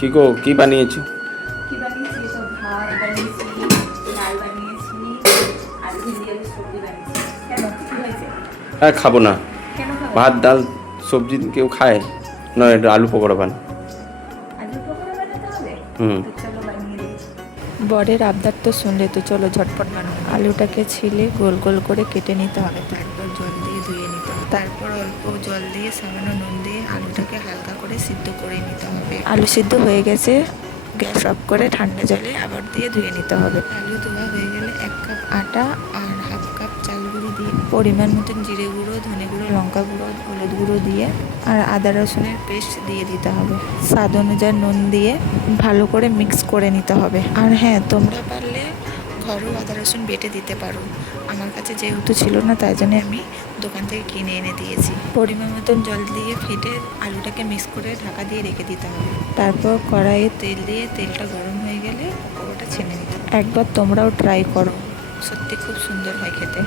কি গো, কি বানিয়েছো? কি বানিয়েছি? তো ভাত বানিয়েছি, ডাল বানিয়েছি, আলু ভিজিয়ে সবজি বানিয়েছি। কেন, কি হয়েছে? হ্যাঁ, খাবো না। কেন খাবে না? ভাত ডাল সবজি কেউ খায়? নয়, এটা আলু পকোড়া বান। আলুর পকোড়া বানাতে হবে? হুম। তো চলো বানিয়ে দিই। বরের আবদার তো শুনলে, তো চলো ঝটপট বানাবো। আলুটাকে ছিলে গোল গোল করে কেটে নিতে হবে, তারপর জল দিয়ে ধুয়ে নিতে হবে, তারপর অল্প জল দিয়ে সামান্য নুন দিয়ে আলুটাকে হালকা করে সিদ্ধ করে নিতে হবে। আলু সিদ্ধ হয়ে গেছে, গ্যাস অফ করে ঠান্ডা জলে আবার দিয়ে ধুয়ে নিতে হবে। আলু ধোয়া হয়ে গেলে 1 কাপ আটা আর হাফ কাপ চাল গুঁড়ো দিয়ে পরিমাণ মতন জিরে গুঁড়ো, ধনে গুঁড়ো, লঙ্কা গুঁড়ো, হলুদ গুঁড়ো দিয়ে আর আদা রসুনের পেস্ট দিয়ে দিতে হবে। স্বাদ অনুযায়ী নুন দিয়ে ভালো করে মিক্স করে নিতে হবে। আর হ্যাঁ, তোমরা পারলে ঘরেও আদা রসুন বেটে দিতে পারো। আমার কাছে যেহেতু ছিল না, তাই জন্য আমি দোকান থেকে কিনে এনে দিয়েছি। পরিমাণ মতন জল দিয়ে ফেটে আলুটাকে মিক্স করে ঢাকা দিয়ে রেখে দিতে হবে। তারপর কড়াইয়ে তেল দিয়ে তেলটা গরম হয়ে গেলে পকোড়াটা ছেড়ে নিতে হবে। একবার তোমরাও ট্রাই করো, সত্যি খুব সুন্দর হয় খেতে।